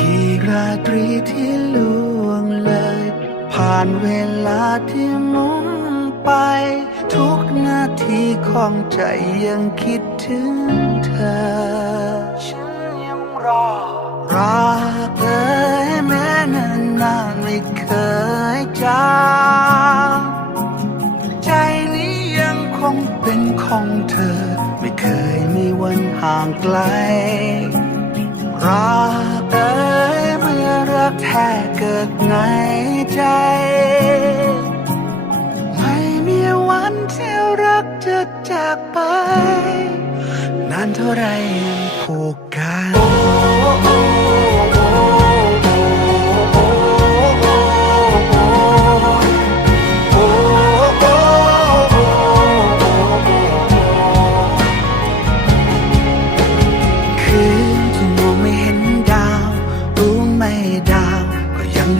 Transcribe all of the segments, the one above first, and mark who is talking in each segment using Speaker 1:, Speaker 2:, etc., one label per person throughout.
Speaker 1: กี่ราตรีที่ล่วงเลย ผ่านเวลาที่มุนไป ทุกนาทีของใจยังคิดถึงเธอ ฉันยังรอ รักเธอแม้นานนานไม่เคยจางใจนี้ยังคงเป็นของเธอ ไม่เคยมีวันห่างไกลรักเอ่ยเมื่อ เกิดในใจ ไม่มีวันที่รักจะจากไป นานเท่าไรยังผูกกัน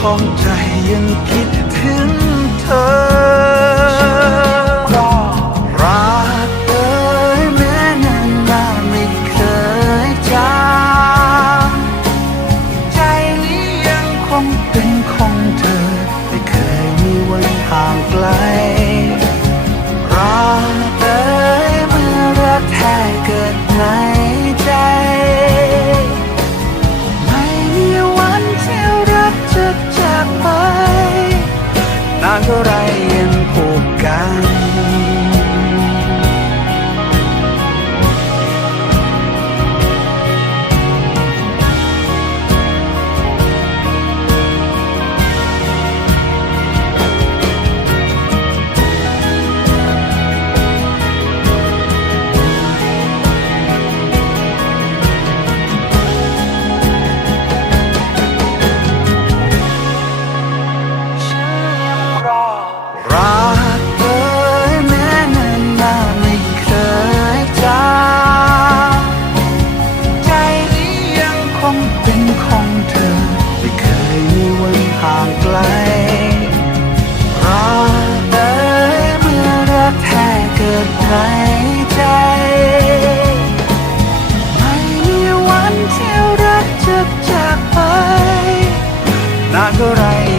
Speaker 1: ของใจยัง เท่าไรยังผูกกัน น